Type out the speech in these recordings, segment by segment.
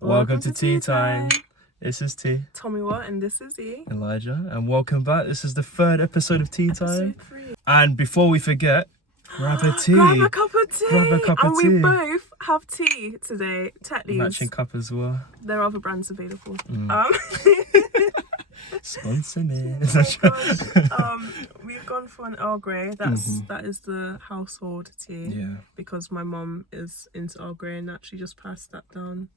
Welcome to Tea Time. This is T. Tommy Watt, and this is E. Elijah, and welcome back. This is the third episode of Tea Time. Episode 3. And before we forget, grab a tea. Grab a cup of tea. Grab a cup of tea. And we both have tea today. Tetley's. Matching cup as well. There are other brands available. Sponsor me. We've gone for an Earl Grey. That is the household tea. Yeah. Because my mum is into Earl Grey and naturally just passed that down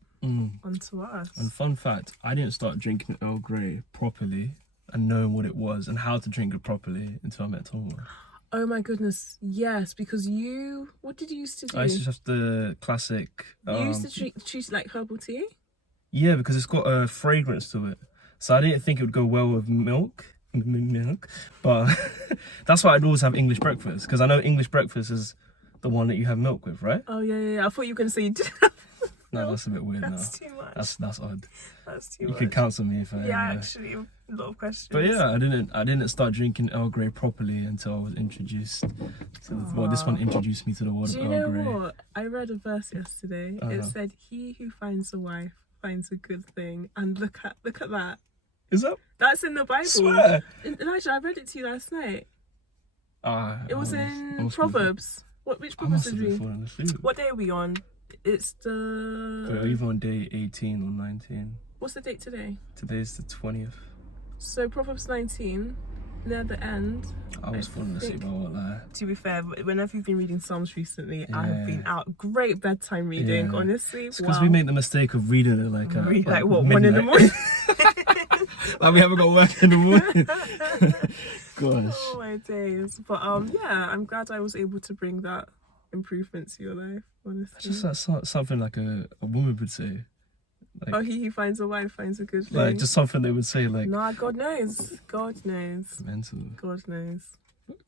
onto us. And fun fact, I didn't start drinking Earl Grey properly and knowing what it was and how to drink it properly until I met Tom. Oh my goodness, yes, because what did you used to do? I used to have the classic... you used to choose like herbal tea? Yeah, because it's got a fragrance to it. So I didn't think it would go well with milk, but that's why I'd always have English breakfast, because I know English breakfast is the one that you have milk with, right? Oh yeah. I thought you were going to say you did. No, that's a bit weird. That's too much. That's odd. That's too You much. can counsel me if I... actually, a lot of questions. But yeah, I didn't start drinking Earl Grey properly until I was introduced to this one introduced me to the world of Earl Grey. Do you know what? I read a verse yesterday. It said, "He who finds a wife finds a good thing." And look at that. Is that? That's in the Bible. Swear. Elijah, I read it to you last night. It was in Proverbs. Which Proverbs did we? What day are we on? It's We're either on day 18 or 19. What's the date today? Today's the 20th. So Proverbs 19, near the end. I was falling asleep, I won't lie. To be fair, whenever you've been reading Psalms recently, I have been out. Great bedtime reading, honestly. It's because we make the mistake of reading it like what, 1 in the morning? Like we haven't got work in the morning. Gosh. Oh my days. But yeah, I'm glad I was able to bring that improvement to your life, honestly. Just something like a woman would say. Like, he who finds a wife finds a good thing. Like just something they would say like... Nah, God knows. God knows. Mental. God knows.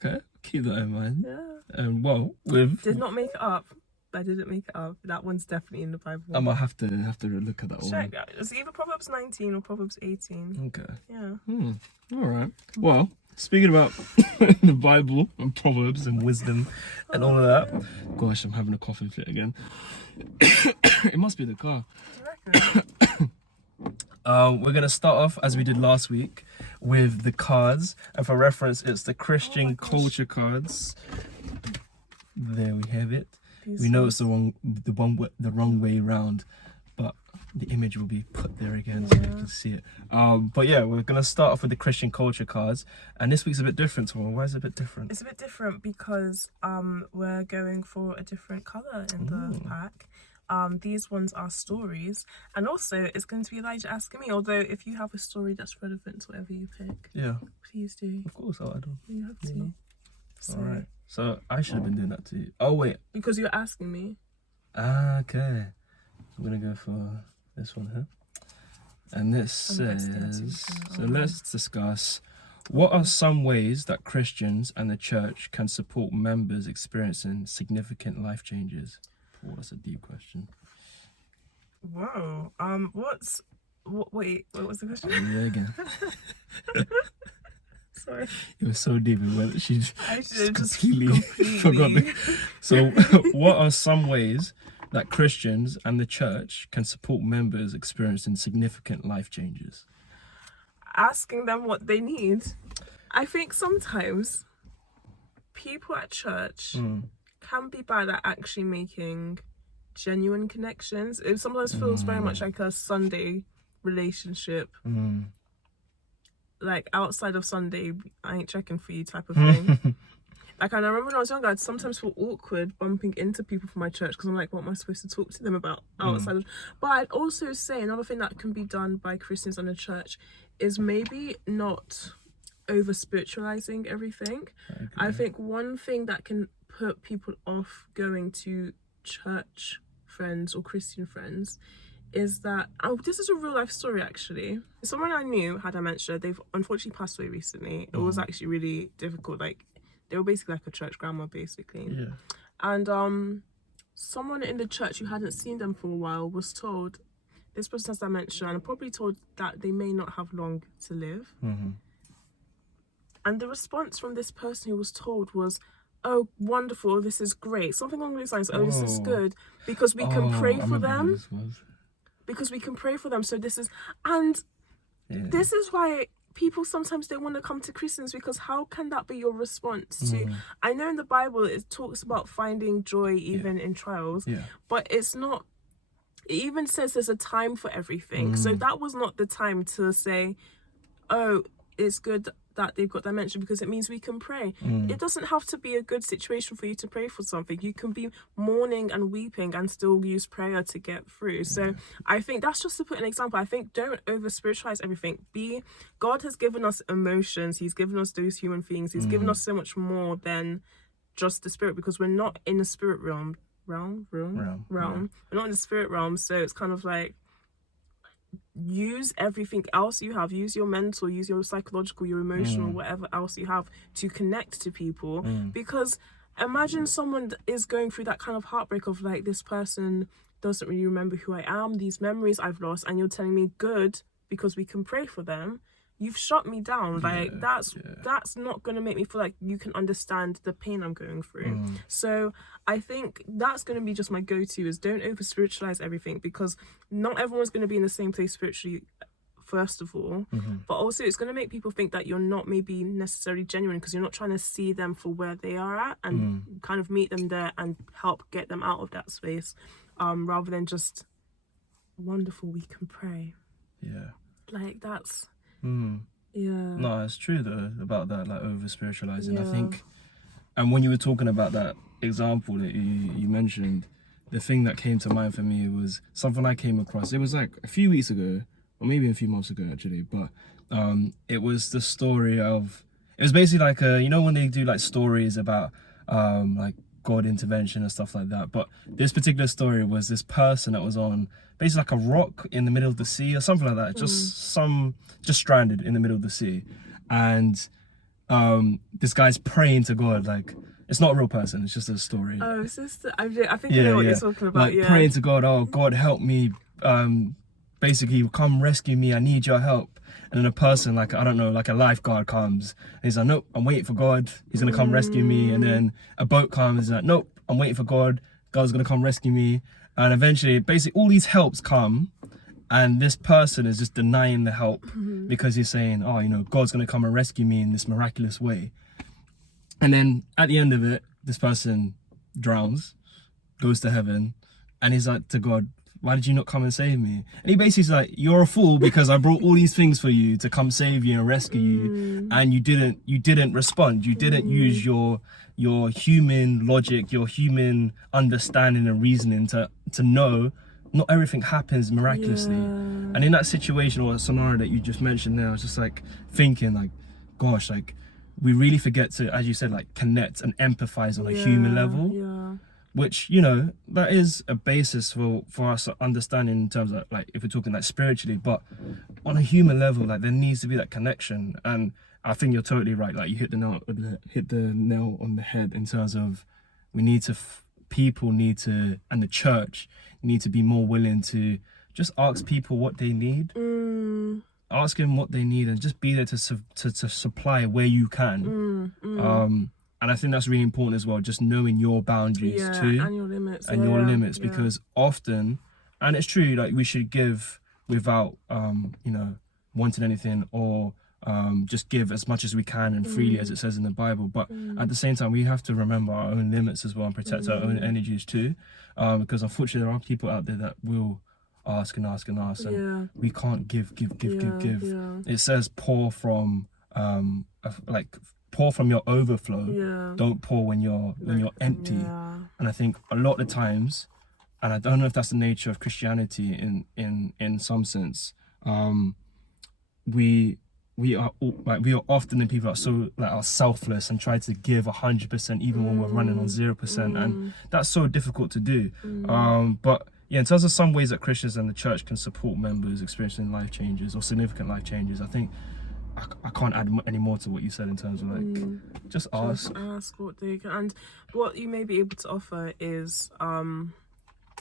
Okay, keep that in mind. Yeah. And well, Did not make it up. I didn't make it up. That one's definitely in the Bible. I might have to look at that one. It's either Proverbs 19 or Proverbs 18. Okay. Yeah. All right. Well, speaking about the Bible and Proverbs and wisdom and all of that. Gosh, I'm having a coughing fit again. It must be the car. Do you reckon? We're gonna start off as we did last week with the cards, and for reference, it's the Christian culture cards. There we have it. We know it's the wrong way round, but the image will be put there again so you can see it. But yeah, we're gonna start off with the Christian culture cards, and this week's a bit different. So why is it a bit different? It's a bit different because we're going for a different color in the pack. These ones are stories, and also it's going to be Elijah asking me. Although if you have a story that's relevant to whatever you pick, please do. Of course, I'll add on. You have to. So, all right. So I should have been doing that too. Oh wait. Because you're asking me. Okay. I'm gonna go for this one here. And this says, so let's discuss what are some ways that Christians and the church can support members experiencing significant life changes? Oh, that's a deep question. Whoa. Wait, what was the question? Yeah, again. Sorry. It was so deep in whether she just completely forgot it. So what are some ways that Christians and the church can support members experiencing significant life changes? Asking them what they need. I think sometimes people at church can be bad at actually making genuine connections. It sometimes feels very much like a Sunday relationship. Like outside of Sunday, I ain't checking for you type of thing. Like, and I remember when I was younger, I'd sometimes feel awkward bumping into people from my church because I'm like, what am I supposed to talk to them about outside of... But I'd also say another thing that can be done by Christians and the church is maybe not over spiritualizing everything. I think one thing that can put people off going to church friends or Christian friends is that, this is a real life story actually. Someone I knew had dementia. They've unfortunately passed away recently. It was actually really difficult. Like, they were basically like a church grandma basically. Yeah. And someone in the church who hadn't seen them for a while was told, this person has dementia, and probably told that they may not have long to live. And the response from this person who was told was, oh, wonderful, this is great. Something along those lines. Oh, this is good because we can pray for them. because we can pray for them. So this is, and this is why people sometimes don't want to come to Christians, because how can that be your response to, I know in the Bible it talks about finding joy even in trials, but it's not, it even says there's a time for everything. So that was not the time to say, oh, it's good that they've got dementia, because it means we can pray. It doesn't have to be a good situation for you to pray for something. You can be mourning and weeping and still use prayer to get through. So I think that's just to put an example. I think don't over spiritualize everything. God has given us emotions. He's given us those human things. He's given us so much more than just the spirit, because we're not in the spirit realm. We're not in the spirit realm. So it's kind of like, use everything else you have, use your mental, use your psychological, your emotional, whatever else you have to connect to people. Because imagine someone is going through that kind of heartbreak of like, this person doesn't really remember who I am, these memories I've lost, and you're telling me good because we can pray for them. You've shut me down. Like that's not going to make me feel like you can understand the pain I'm going through. So I think that's going to be just my go-to, is don't over spiritualize everything, because not everyone's going to be in the same place spiritually, first of all, but also it's going to make people think that you're not maybe necessarily genuine, because you're not trying to see them for where they are at and kind of meet them there and help get them out of that space, rather than just, wonderful, we can pray. Like that's no, it's true though about that, like over spiritualizing. I think, and when you were talking about that example that you mentioned, the thing that came to mind for me was something I came across. It was like a few weeks ago, or maybe a few months ago actually, but it was the story of, it was basically like you know when they do like stories about like God intervention and stuff like that, but this particular story was this person that was on basically like a rock in the middle of the sea or something like that, just stranded in the middle of the sea, and this guy's praying to God. Like, it's not a real person, it's just a story. Oh, it's just, I think I know what you're talking about. Like praying to God, oh God, help me, basically come rescue me, I need your help. And then a person, like, I don't know, like a lifeguard comes, and he's like, nope, I'm waiting for God, he's gonna come rescue me. And then a boat comes, and like, nope, I'm waiting for God, God's gonna come rescue me. And eventually, basically all these helps come, and this person is just denying the help because he's saying, oh, you know, God's gonna come and rescue me in this miraculous way. And then at the end of it, this person drowns, goes to heaven, and he's like to God, why did you not come and save me? And he basically is like, you're a fool, because I brought all these things for you to come save you and rescue you, and you didn't respond. You didn't use your human logic, your human understanding and reasoning to know not everything happens miraculously. And in that situation or scenario that you just mentioned there, I was just like thinking, like, gosh, like we really forget to, as you said, like connect and empathize on a human level. Which, you know, that is a basis for us understanding in terms of, like, if we're talking like spiritually, but on a human level, like there needs to be that connection. And I think you're totally right. Like you hit the nail on the head in terms of people need to, and the church need to be more willing to just ask people what they need. Ask them what they need and just be there to supply where you can. And I think that's really important as well, just knowing your boundaries too. And your limits. And your limits, because often, and it's true, like we should give without, you know, wanting anything, or just give as much as we can and freely as it says in the Bible. But at the same time, we have to remember our own limits as well and protect our own energies too. Because unfortunately, there are people out there that will ask and ask and ask, and we can't give. It says pour from, pour from your overflow. Don't pour when you're empty. And I think a lot of the times, and I don't know if that's the nature of Christianity in some sense, we are often the people that are selfless and try to give 100% even when we're running on 0%, and that's so difficult to do. But yeah, in terms of some ways that Christians and the church can support members experiencing life changes or significant life changes, I think I can't add any more to what you said in terms of like just ask what they can, and what you may be able to offer is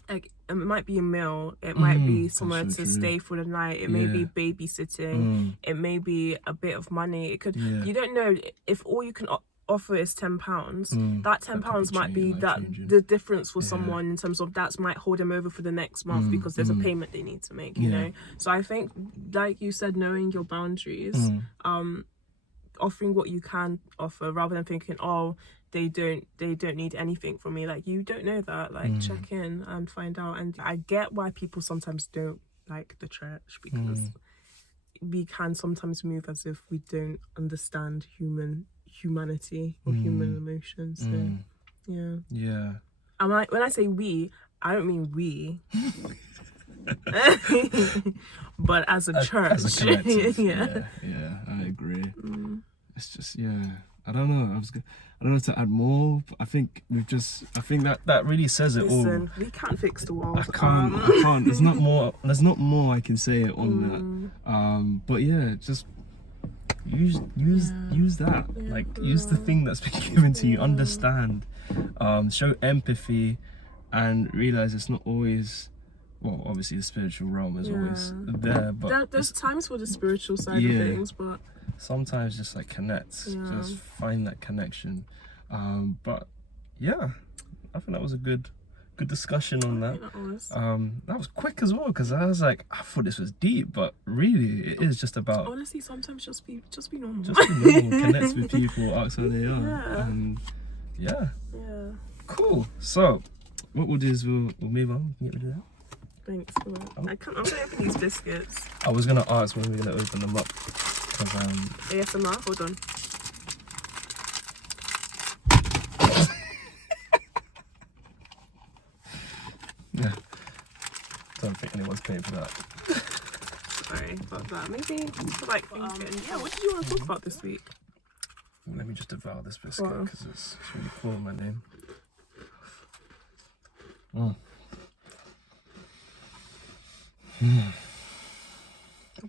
like it might be a meal, it might be somewhere to stay for the night, it may be babysitting, it may be a bit of money, it could you don't know if all you can offer is £10, that That £10 could might be that life-changing. the difference for Yeah. someone in terms of that might hold them over for the next month because there's a payment they need to make, you know. So I think, like you said, knowing your boundaries, offering what you can offer rather than thinking, oh, they don't need anything from me. Like, you don't know that. Like, check in and find out. And I get why people sometimes don't like the church, because we can sometimes move as if we don't understand humanity or human emotions. So Yeah. and when I say we, I don't mean we. But as a church. As a collective. Yeah. Yeah, I agree. It's just, I don't know. I don't know to add more. But I think that really says it all. Listen, we can't fix the world. I can't. There's not more I can say on that. But yeah, just use that. Like, use the thing that's been given to you. Understand. Show empathy, and realize it's not always. Well, obviously the spiritual realm is always there, but there's times for the spiritual side of things, but sometimes just like connect, just find that connection. But yeah, I think that was a good discussion on that. That was quick as well, because I was like, I thought this was deep, but really it is just about, honestly, sometimes just be normal. just be normal, connect with people, ask how they are, and cool. So what we'll do is we'll move on, get rid of that. Thanks for that. I'm gonna open these biscuits. I was gonna ask when we were gonna open them up, because ASMR, hold on. yeah, don't think anyone's paying for that. Sorry about that. Maybe for like what did you want to talk about this week? Let me just devour this biscuit because it's really cool in my name.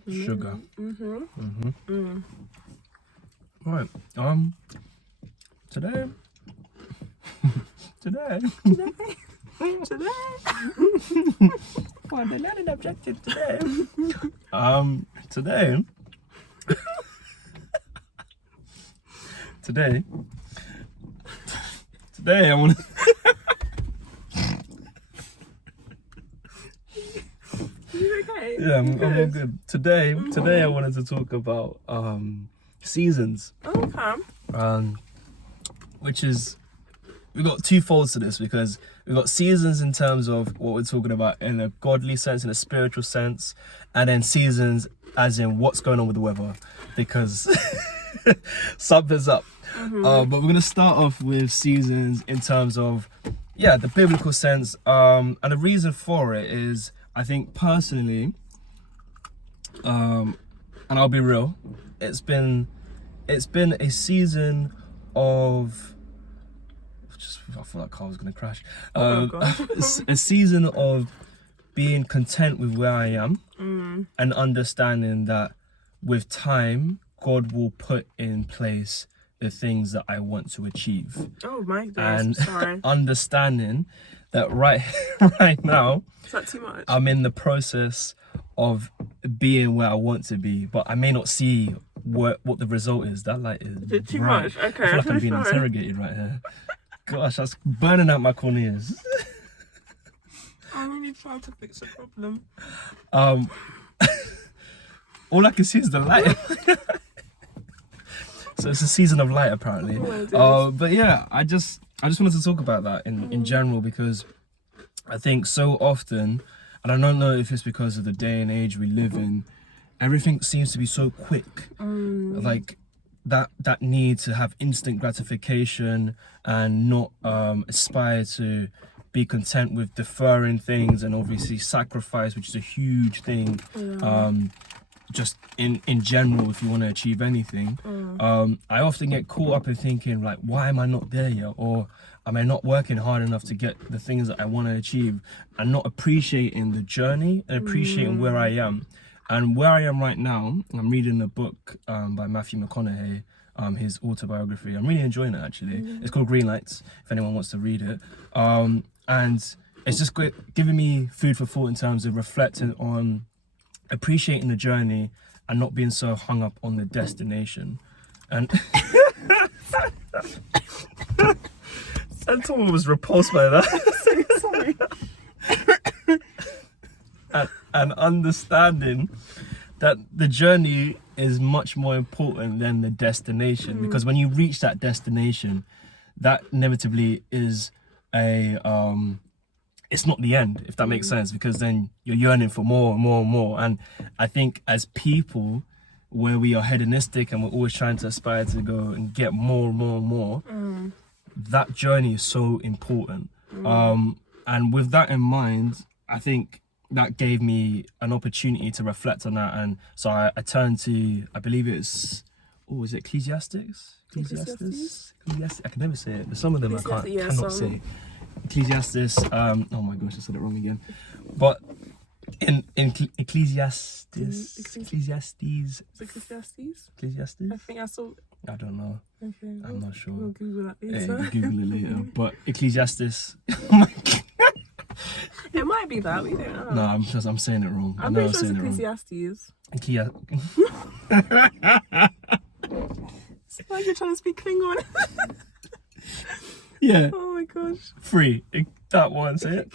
Sugar. Right. Today. For the learning objective today. Today I want to. Okay. Yeah, I'm all good. Today I wanted to talk about seasons. Okay. Which is, we've got two folds to this, because we've got seasons in terms of what we're talking about in a godly sense, in a spiritual sense, and then seasons as in what's going on with the weather, because something's up. But we're gonna start off with seasons in terms of the biblical sense, and the reason for it is, I think personally, and I'll be real, it's been a season of, I feel like car was gonna crash. A season of being content with where I am, and understanding that with time, God will put in place the things that I want to achieve. Oh my goodness, And sorry. understanding that right now, Is that too much? I'm in the process of being where I want to be, but I may not see what the result is. That light is it too bright. much? Okay, I feel like I'm being sorry. interrogated right here. Gosh, that's burning out my corneas. I'm really trying to fix the problem. All I can see is the light. So it's a season of light, apparently. But yeah, I just wanted to talk about that in general, because I think so often, and I don't know if it's because of the day and age we live in, everything seems to be so quick. Like that need to have instant gratification and not aspire to be content with deferring things, and obviously sacrifice, which is a huge thing. Just in general, if you want to achieve anything. I often get caught up in thinking, like, why am I not there yet? Or am I not working hard enough to get the things that I want to achieve, and not appreciating the journey and appreciating where I am. And where I am right now, I'm reading a book by Matthew McConaughey, his autobiography. I'm really enjoying it, actually. It's called Green Lights, if anyone wants to read it. And it's just giving me food for thought in terms of reflecting on appreciating the journey and not being so hung up on the destination. And Santorum was repulsed by that. Sorry. And understanding that the journey is much more important than the destination, because when you reach that destination, that inevitably is a it's not the end, if that makes sense, because then you're yearning for more and more and more. And I think as people, where we are hedonistic and we're always trying to aspire to go and get more and more and more, that journey is so important. And with that in mind, I think that gave me an opportunity to reflect on that. And so I turned to, I believe it's, is it Ecclesiastes? I can never say it. There's some of them I cannot say. Ecclesiastes, oh my gosh, I said it wrong again. But in Ecclesiastes? I think I saw. I don't know. Okay. I'm not sure. We'll Google that later. Yeah, Google it later. But Ecclesiastes. Oh my God. It might be that, we don't know. No, I'm saying it wrong. I'm pretty sure it's Ecclesiastes. It's like you're trying to speak Klingon. Yeah. Oh my gosh. Free. That one, say it.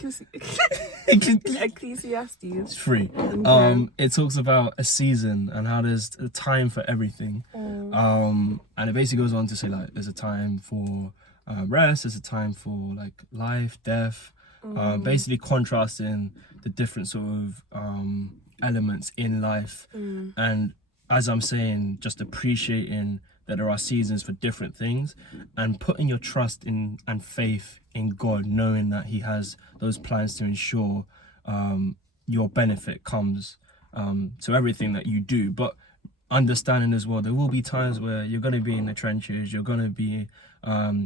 Ecclesiastes. It's free. Okay. It talks about a season and how there's a time for everything. And it basically goes on to say, like, there's a time for rest, there's a time for like life, death. Basically contrasting the different sort of elements in life. And as I'm saying, just appreciating that there are seasons for different things, and putting your trust in and faith in God, knowing that He has those plans to ensure your benefit comes to everything that you do. But understanding as well, there will be times where you're going to be in the trenches, you're going to be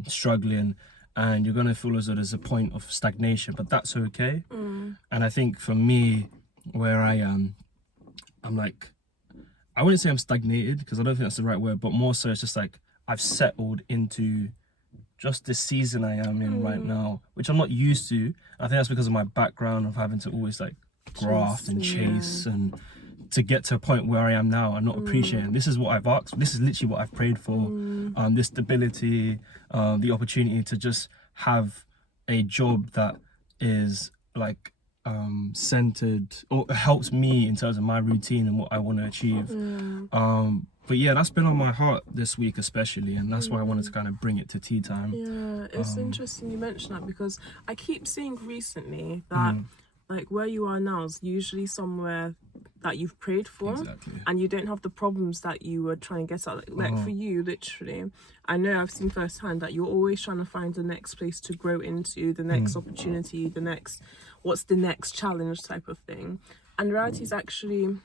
struggling, and you're going to feel as though there's a point of stagnation, but that's okay. And I think for me, where I am, I'm like, I wouldn't say I'm stagnated, because I don't think that's the right word, but more so it's just like I've settled into just this season I am in right now, which I'm not used to. I think that's because of my background of having to always like graft and chase and to get to a point where I am now and not appreciating. This is what I've asked. This is literally what I've prayed for. This stability, the opportunity to just have a job that is like centered or helps me in terms of my routine and what I want to achieve. But yeah, that's been on my heart this week especially, and that's why I wanted to kind of bring it to tea time. Yeah, it's interesting you mention that, because I keep seeing recently that like where you are now is usually somewhere that you've prayed for, and you don't have the problems that you were trying to get at. Like for you, literally, I know I've seen firsthand that you're always trying to find the next place to grow into, the next opportunity, the next, what's the next challenge type of thing. And the reality is actually,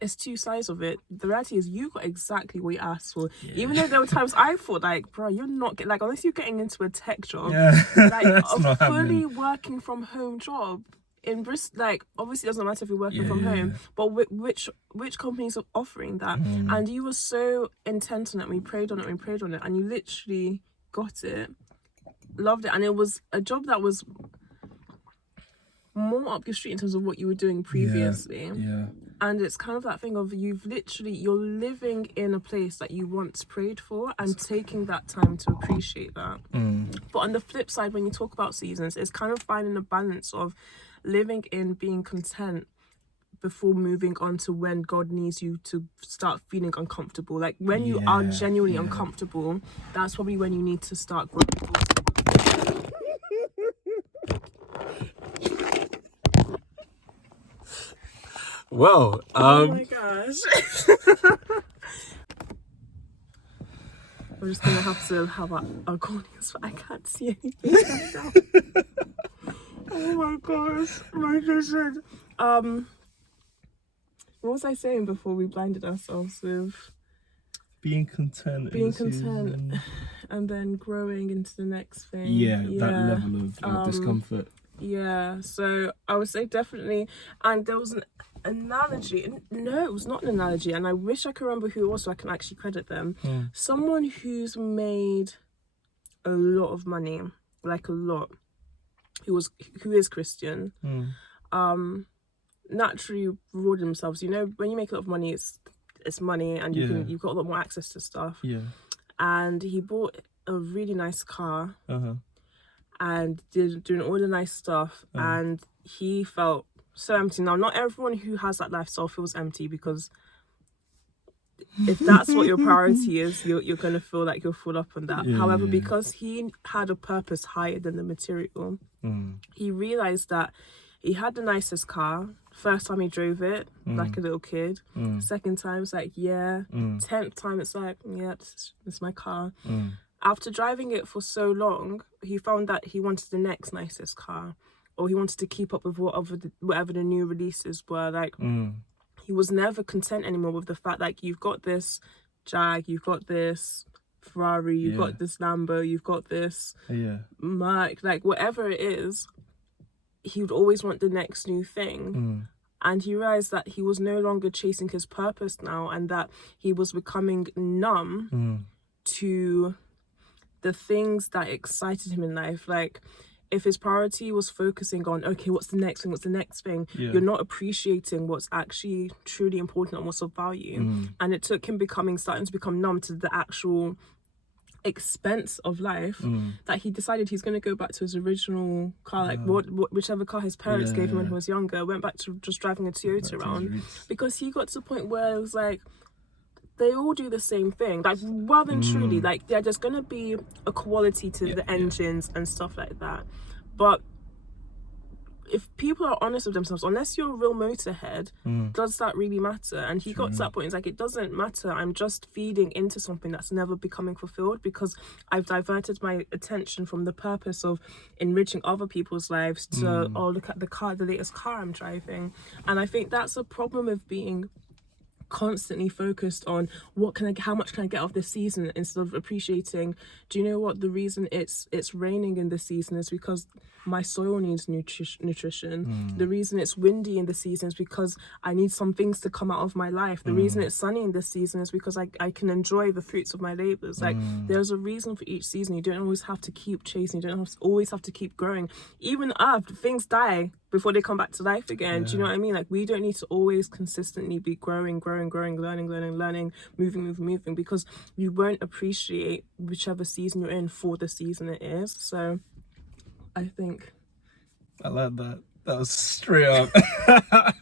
it's two sides of it. The reality is you got exactly what you asked for. Even though there were times I thought like, bro, you're not like, unless you're getting into a tech job, like a fully working from home job in Bristol, like obviously it doesn't matter if you're working from home, but which companies are offering that? And you were so intent on it, and we prayed on it, and you literally got it, loved it, and it was a job that was more up your street in terms of what you were doing previously. And it's kind of that thing of you're living in a place that you once prayed for, and taking that time to appreciate that. But on the flip side, when you talk about seasons, it's kind of finding a balance of living in being content before moving on to when God needs you to start feeling uncomfortable. Like when you are genuinely uncomfortable, that's probably when you need to start growing. Well, oh my gosh. We're just gonna have to have our corneas, but I can't see anything right now. Oh my gosh, my vision. What was I saying before we blinded ourselves with being content, and then growing into the next thing? That level of discomfort. So I would say definitely. And there was an analogy. No, it was not an analogy, and I wish I could remember who it was so I can actually credit them. Someone who's made a lot of money, like a lot, who is Christian, naturally rewarded themselves. You know, when you make a lot of money, it's money, and you've got a lot more access to stuff. and he bought a really nice car Uh-huh. and doing all the nice stuff, and he felt so empty. Now, not everyone who has that lifestyle feels empty, because if that's what your priority is, you're gonna feel like you'll fall up on that. However, because he had a purpose higher than the material, he realized that he had the nicest car. First time he drove it, like a little kid. Second time, it's like, yeah. 10th time, it's like, yeah, it's my car. After driving it for so long, he found that he wanted the next nicest car, or he wanted to keep up with whatever the new releases were. Like, he was never content anymore with the fact, like, you've got this Jag, you've got this Ferrari, you've got this Lambo, you've got this Merc, like, whatever it is, he would always want the next new thing. And he realized that he was no longer chasing his purpose now, and that he was becoming numb to the things that excited him in life. Like, if his priority was focusing on, okay, what's the next thing, you're not appreciating what's actually truly important and what's of value. And it took him starting to become numb to the actual expense of life, that he decided he's going to go back to his original car, like whichever car his parents gave him when he was younger, went back to just driving a Toyota around, because he got to the point where it was like, they all do the same thing, like, well and truly, like, there's going to be a quality to the engines and stuff like that. But if people are honest with themselves, unless you're a real motorhead, does that really matter? And he got to that point, it's like, it doesn't matter. I'm just feeding into something that's never becoming fulfilled, because I've diverted my attention from the purpose of enriching other people's lives to, oh, look at the latest car I'm driving. And I think that's a problem with being constantly focused on how much can I get off this season, instead of appreciating, do you know what, the reason it's raining in this season is because my soil needs nutrition. The reason it's windy in the season is because I need some things to come out of my life. The reason it's sunny in this season is because I can enjoy the fruits of my labors. Like, there's a reason for each season. You don't always have to keep chasing, you don't always have to keep growing. Even Earth, things die before they come back to life again. Do you know what I mean? Like, we don't need to always consistently be growing, learning, moving, because you won't appreciate whichever season you're in for the season it is. So I think I like that. That was straight up. I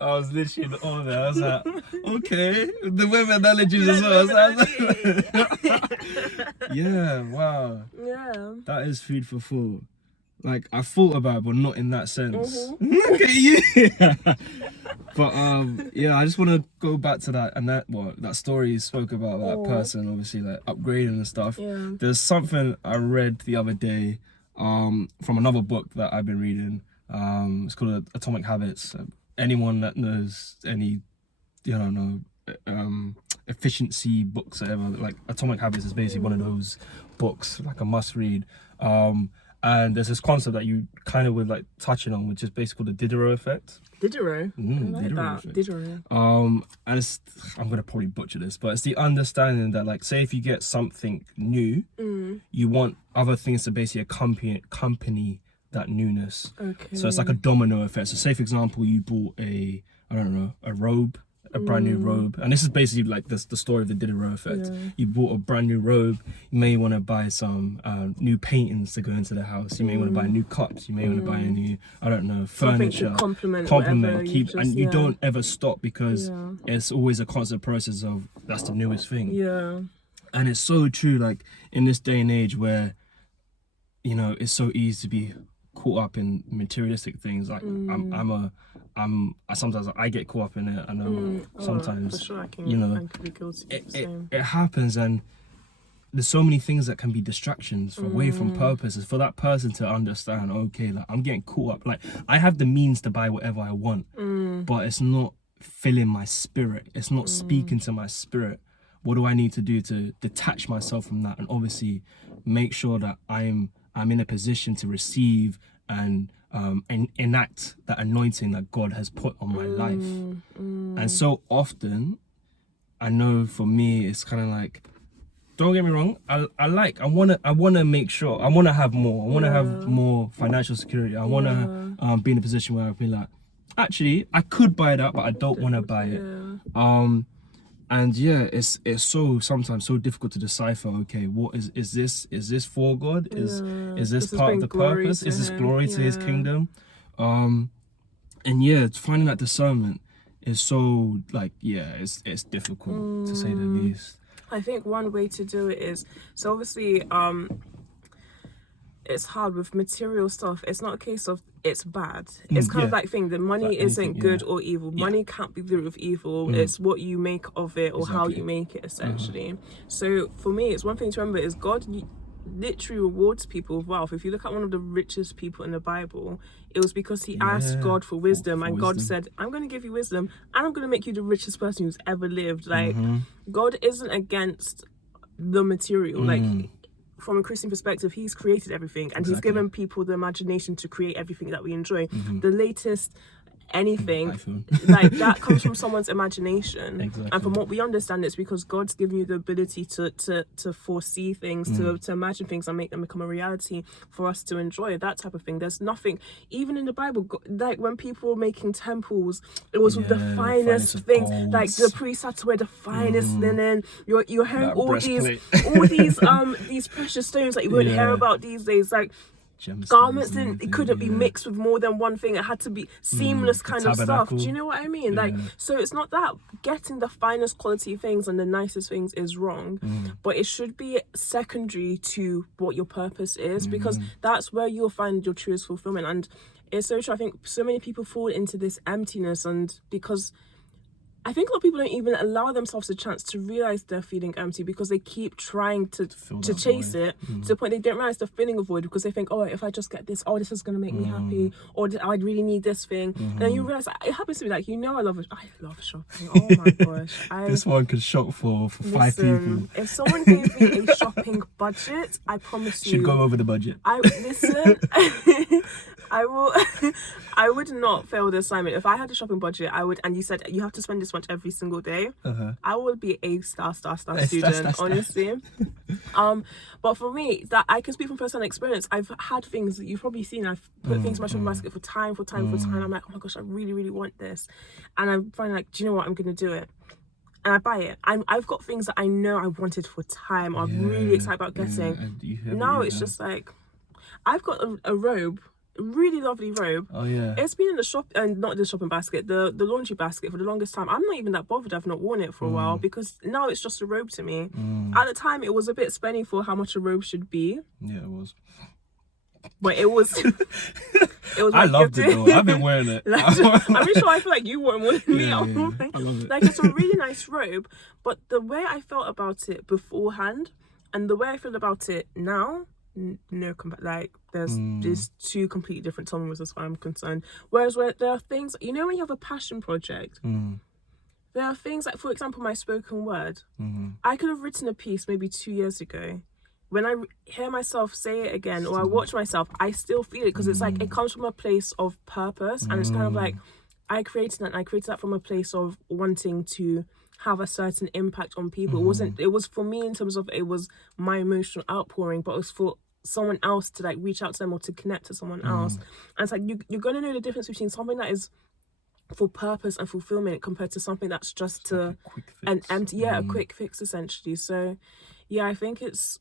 was literally on there. I was like, okay, the weather analogies as well. I was like, yeah, wow. Yeah. That is food for thought. Like, I thought about it, but not in that sense. Look at you. But yeah, I just want to go back to that, and that story you spoke about, that person obviously like upgrading and stuff. There's something I read the other day from another book that I've been reading. It's called Atomic Habits. Anyone that knows any, efficiency books or whatever, like Atomic Habits is basically one of those books, like a must read. And there's this concept that you kind of were like touching on, which is basically called the Diderot effect. Diderot? I like Diderot that. effect. Diderot. And it's, I'm gonna probably butcher this, but it's the understanding that, like, say if you get something new, you want other things to basically accompany that newness. Okay. So it's like a domino effect. So say for example, you bought a robe, a brand new robe, and this is basically like the story of the Diderot effect. You bought a brand new robe, you may want to buy some new paintings to go into the house, you may want to buy new cups, you may want to buy a new, I don't know, furniture, to complement you don't ever stop, because it's always a constant process of, that's the newest thing. And it's so true, like in this day and age where, you know, it's so easy to be caught up in materialistic things. Like sometimes I get caught up in it. I know sometimes, for sure, I can be guilty of the same. It happens, and there's so many things that can be distractions away from purpose. It's for that person to understand, okay, like I'm getting caught up. Like, I have the means to buy whatever I want, but it's not filling my spirit. It's not speaking to my spirit. What do I need to do to detach myself from that, and obviously make sure that I'm in a position to receive and enact that anointing that God has put on my life. And so often, I know for me, it's kind of like, don't get me wrong, I want to make sure, I want to have more. I want to have more financial security. I want to be in a position where I feel like, actually, I could buy that, but I don't want to buy it. And yeah, it's so sometimes so difficult to decipher. Okay, what is this for God? Is this part of the purpose? Is this glory to His kingdom? And yeah, finding that discernment is so like it's difficult to say the least. I think one way to do it is, so obviously it's hard with material stuff. It's not a case of it's bad. It's kind of like thing that money like isn't anything, good or evil. Money can't be the root of evil. It's what you make of it or how you make it, essentially. So for me, it's one thing to remember is God literally rewards people with wealth. If you look at one of the richest people in the Bible, it was because he asked God for wisdom, and God said, I'm going to give you wisdom and I'm going to make you the richest person who's ever lived. Like, God isn't against the material. Like, from a Christian perspective, He's created everything, and He's given people the imagination to create everything that we enjoy. The latest anything like that comes from someone's imagination. And from what we understand, it's because God's given you the ability to foresee things, to imagine things and make them become a reality for us to enjoy, that type of thing. There's nothing, even in the Bible, like when people were making temples, it was with the finest things. Like the priests had to wear the finest linen. You're hearing all these precious stones that you wouldn't hear about these days. Like garments couldn't be mixed with more than one thing. It had to be seamless kind of stuff. Do you know what I mean? Like, so it's not that getting the finest quality things and the nicest things is wrong, but it should be secondary to what your purpose is, because that's where you'll find your truest fulfillment. And it's so true. I think so many people fall into this emptiness, and because I think a lot of people don't even allow themselves a chance to realize they're feeling empty, because they keep trying to chase it to the point they don't realize they're feeling a void, because they think, oh, if I just get this, oh, this is going to make me happy, or I really need this thing. And then you realize, it happens to me, like, I love shopping. Oh my gosh. this one could shop for 5 people. If someone gave me a shopping budget, I promise you. Should go over the budget. I would not fail the assignment. If I had a shopping budget, I would, and you said you have to spend this much every single day, I would be a star student, honestly. But for me, that I can speak from personal experience. I've had things that you've probably seen. I've put things in my shopping basket for time. I'm like, oh my gosh, I really, really want this. And I'm finally like, do you know what? I'm going to do it. And I buy it. I've got things that I know I wanted for time. I'm really excited about getting. Now it's just like, I've got a robe, a really lovely robe. Oh yeah. It's been in the shop, and not the shopping basket, the laundry basket for the longest time. I'm not even that bothered. I've not worn it for a while, because now it's just a robe to me. At the time, it was a bit spenny for how much a robe should be. Yeah, it was. But it was. It was. I loved it though. I've been wearing it. Like, I'm really sure I feel like you wore more than me. Yeah. I love it. Like, it's a really nice robe, but the way I felt about it beforehand and the way I feel about it now, there's two completely different tones as far as I'm concerned. Whereas where there are things, when you have a passion project, there are things like, for example, my spoken word. I could have written a piece maybe 2 years ago. When I hear myself say it again, or I watch myself, I still feel it, because it's like it comes from a place of purpose, and it's kind of like I created that, and I created that from a place of wanting to have a certain impact on people. It was for me in terms of, it was my emotional outpouring, but it was for someone else to like reach out to them or to connect to someone else. And it's like you're going to know the difference between something that is for purpose and fulfillment compared to something that's just a quick fix essentially. So yeah, I think it's,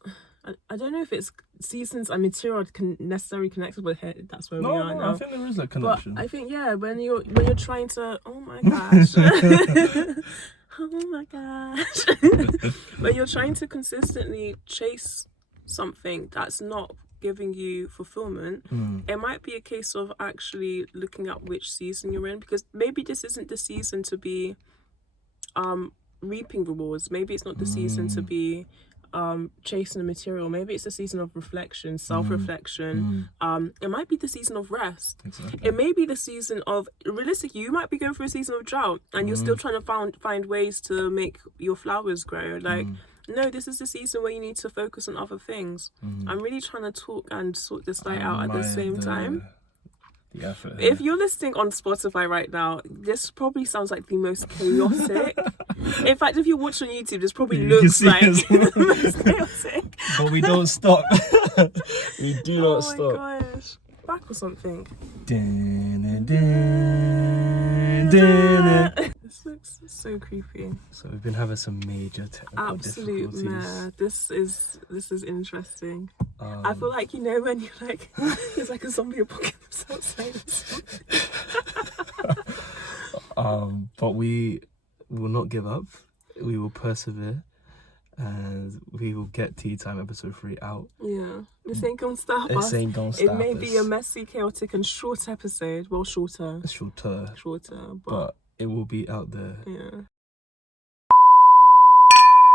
I don't know if it's seasons and material can necessarily connect, but that's where we are now. I think there is a connection. But I think when you're trying to, oh my gosh. Oh my gosh. When you're trying to consistently chase something that's not giving you fulfillment, it might be a case of actually looking at which season you're in, because maybe this isn't the season to be reaping rewards. Maybe it's not the season to be chasing the material. Maybe it's a season of reflection, self-reflection. It might be the season of rest. It may be the season of, realistically, you might be going through a season of drought and you're still trying to find ways to make your flowers grow. Like, no, this is the season where you need to focus on other things. I'm really trying to talk and sort this light out at the same time. The effort. If you're listening on Spotify right now, this probably sounds like the most chaotic. In fact, if you watch on YouTube, this probably looks like the most chaotic. But we don't stop. We do not stop. Oh my gosh. Back or something. This This looks so creepy. So we've been having some major technical Absolute difficulties. mad. This is interesting. I feel like, you know, when you're like, there's like a zombie apocalypse outside or something. But we will not give up. We will persevere, and we will get Tea Time episode 3 out. Yeah, this ain't gonna stop us. This ain't gonna stop us. It may be a messy, chaotic, and short episode. Well, shorter, Shorter, but it will be out there. yeah.